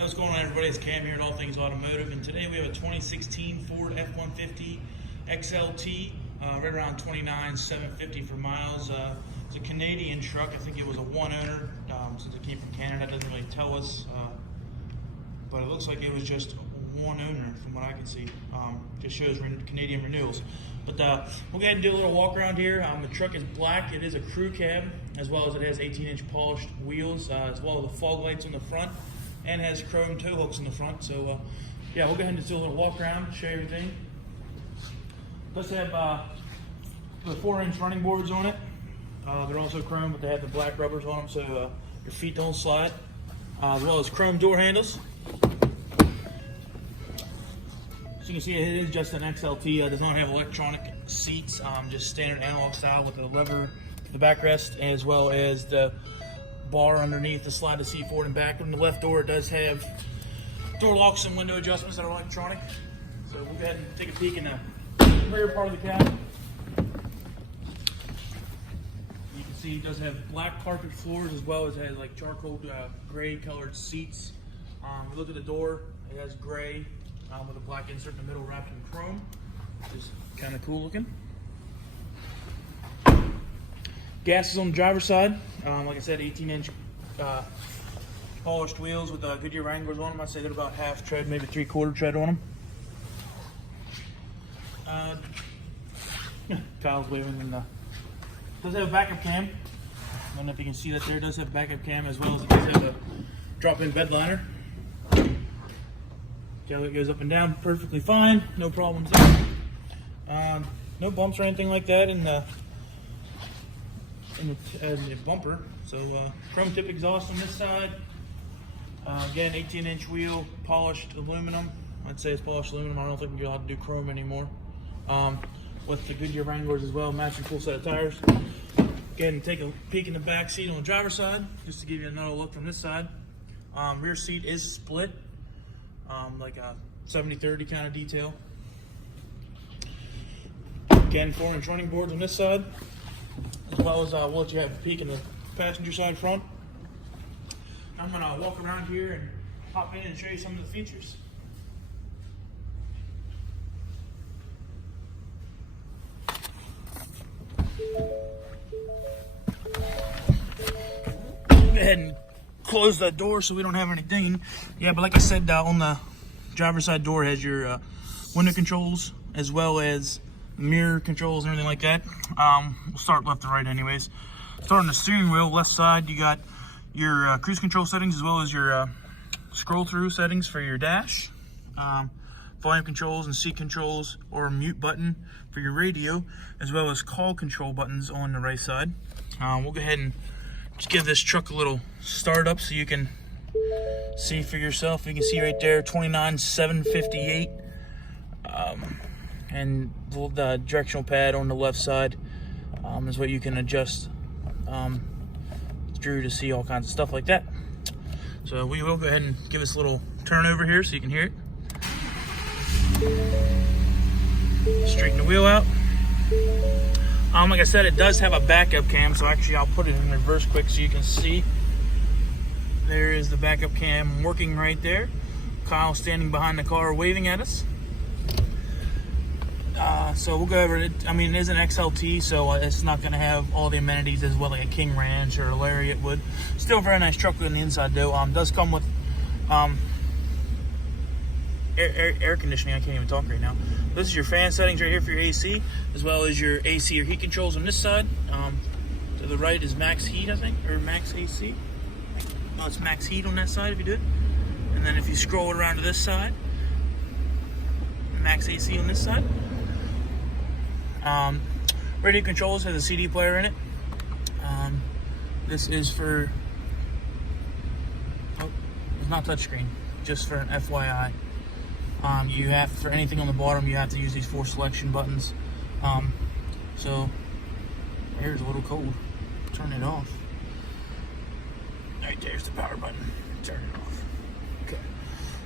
What's going on, everybody? It's Cam here at All Things Automotive, and today we have a 2016 Ford F-150 XLT, right around $29,750 for miles. It's a Canadian truck. I think it was a one owner, since it came from Canada. It doesn't really tell us, but it looks like it was just one owner from what I can see. Just shows Canadian renewals. But we'll go ahead and do a little walk around here. The truck is black. It is a crew cab, as well as it has 18-inch polished wheels, as well as the fog lights on the front, and has chrome tow hooks in the front. So yeah, we'll go ahead and do a little walk around, show you everything. Does have the 4-inch running boards on it. They're also chrome, but they have the black rubbers on them, so your feet don't slide. As well as chrome door handles. So you can see it is just an XLT. Does not have electronic seats, just standard analog style with the lever, the backrest, as well as the bar underneath to slide the seat forward and back. On the left door, it does have door locks and window adjustments that are electronic. So we'll go ahead and take a peek in the rear part of the cab. You can see it does have black carpet floors, as well as it has like charcoal gray colored seats. We look at the door, it has gray with a black insert in the middle wrapped in chrome, which is kind of cool looking. Gas is on the driver's side. Like I said, 18-inch polished wheels with Goodyear Wranglers on them. I'd say they're about half tread, maybe 3/4 tread on them. Kyle's waving. And does have a backup cam. I don't know if you can see that there. It does have a backup cam, as well as it does have a drop-in bed liner. It goes up and down perfectly fine, no problems there. No bumps or anything like that in the bumper. So chrome tip exhaust on this side. Again, 18-inch wheel, polished aluminum. I'd say it's polished aluminum. I don't think we're allowed to do chrome anymore. With the Goodyear Wranglers as well, matching full set of tires. Again, take a peek in the back seat on the driver's side, just to give you another look from this side. Rear seat is split, like a 70-30 kind of detail. Again, 4-inch running boards on this side, as well as we'll let you have a peek in the passenger side front. I'm going to walk around here and hop in and show you some of the features. Go ahead and close that door so we don't have any dinging. Yeah, but like I said, on the driver's side door has your window controls, as well as mirror controls and everything like that. We'll start left to right anyways. Starting the steering wheel, left side, you got your cruise control settings, as well as your scroll through settings for your dash, volume controls and seat controls, or mute button for your radio, as well as call control buttons on the right side. We'll go ahead and just give this truck a little start up so you can see for yourself. You can see right there, 29,758. And the directional pad on the left side is what you can adjust through to see all kinds of stuff like that. So we will go ahead and give this a little turn over here so you can hear it. Straighten the wheel out. Like I said, it does have a backup cam, so actually I'll put it in reverse quick so you can see. There is the backup cam working right there. Kyle standing behind the car waving at us. So we'll go over it. I mean, it is an XLT, so it's not going to have all the amenities as well like a King Ranch or a Lariat would. Still a very nice truck on the inside though. Does come with air conditioning. I can't even talk right now. This is your fan settings right here for your AC, as well as your AC or heat controls on this side. To the right is max heat, I think, or max AC. No, it's max heat on that side if you do it. And then if you scroll it around to this side, max AC on this side. Radio controls has a CD player in it. This is for, it's not touchscreen, just for an FYI. You have, for anything on the bottom, you have to use these 4 selection buttons. So, here's a little cold. Turn it off. Right there's the power button. Turn it off. Okay.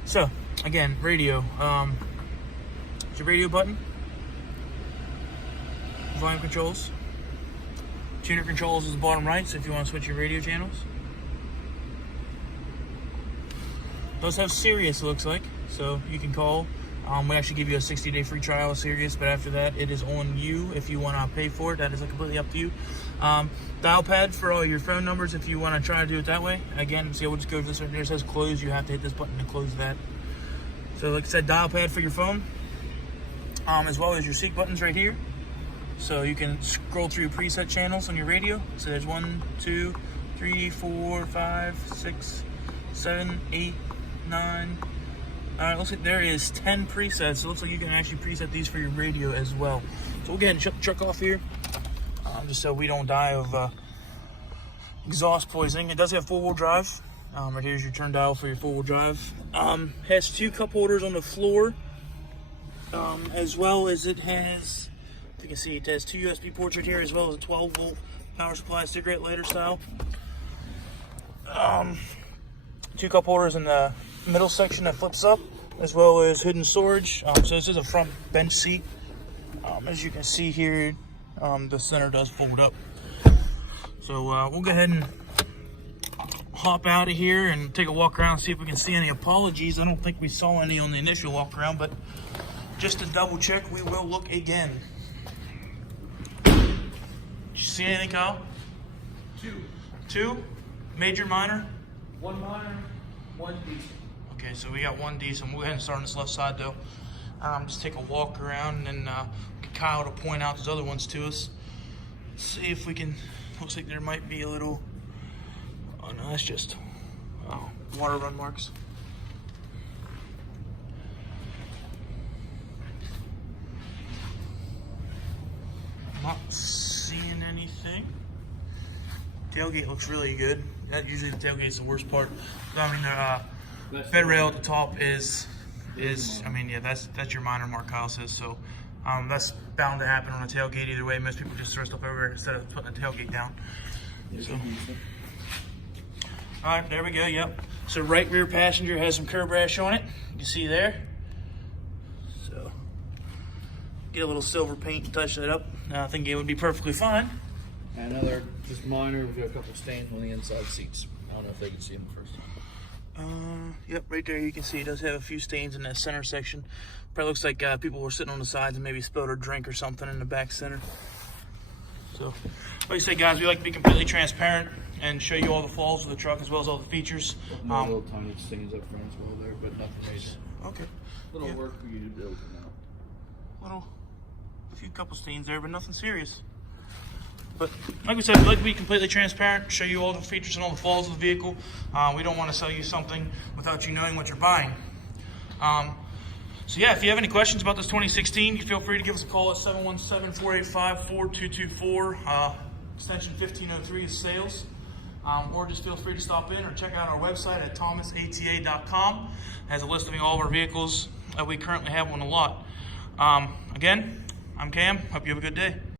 So, again, radio. It's your radio button. Volume controls. Tuner controls is the bottom right, so if you want to switch your radio channels. Those have Sirius, it looks like, so you can call. We actually give you a 60-day free trial of Sirius, but after that, it is on you if you want to pay for it. That is completely up to you. Dial pad for all your phone numbers if you want to try to do it that way. Again, see, we'll just go to this right there. It says close. You have to hit this button to close that. So like I said, dial pad for your phone, as well as your seat buttons right here. So you can scroll through preset channels on your radio. So there's 1, 2, 3, 4, 5, 6, 7, 8, 9. Looks like there is 10 presets. So it looks like you can actually preset these for your radio as well. So we'll go ahead and shut the truck off here, just so we don't die of exhaust poisoning. It does have 4-wheel drive. Right here's your turn dial for your 4-wheel drive. Has 2 cup holders on the floor, as well as it has, you can see, it has 2 USB ports right here, as well as a 12-volt power supply, cigarette lighter style. 2 cup holders in the middle section that flips up, as well as hidden storage. So this is a front bench seat. As you can see here, the center does fold up. So we'll go ahead and hop out of here and take a walk around, see if we can see any apologies. I don't think we saw any on the initial walk around, but just to double check, we will look again. Did you see anything, Kyle? 2? Major, minor? 1 minor, 1 decent. Okay, so we got 1 decent. We'll go ahead and start on this left side though. Just take a walk around and get Kyle to point out those other ones to us. See if we can, looks like there might be a little, oh no, that's just water run marks. I'm not seeing anything. Tailgate looks really good. That usually the tailgate's the worst part. I mean, the bed rail at the top is I mean, yeah, that's your minor mark, Kyle says. So that's bound to happen on a tailgate either way. Most people just throw stuff over instead of putting the tailgate down. So, all right, there we go. Yep. So right rear passenger has some curb rash on it. You can see there. So get a little silver paint and touch that up. I think it would be perfectly fine. Another, just minor, we've got a couple stains on the inside seats. I don't know if they can see them first. Yep, right there you can see it does have a few stains in that center section. Probably looks like people were sitting on the sides and maybe spilled a drink or something in the back center. So, like I say, guys, we like to be completely transparent and show you all the flaws of the truck as well as all the features. Little tiny stains up front as well there, but nothing major. Okay. Little work for you to build them out. A few couple stains there, but nothing serious. But like we said, we like to be completely transparent, show you all the features and all the flaws of the vehicle. We don't want to sell you something without you knowing what you're buying. So yeah, if you have any questions about this 2016, you feel free to give us a call at 717-485-4224. Extension 1503 is sales. Or just feel free to stop in or check out our website at thomasata.com. It has a list of all of our vehicles that we currently have on the lot. Again, I'm Cam. Hope you have a good day.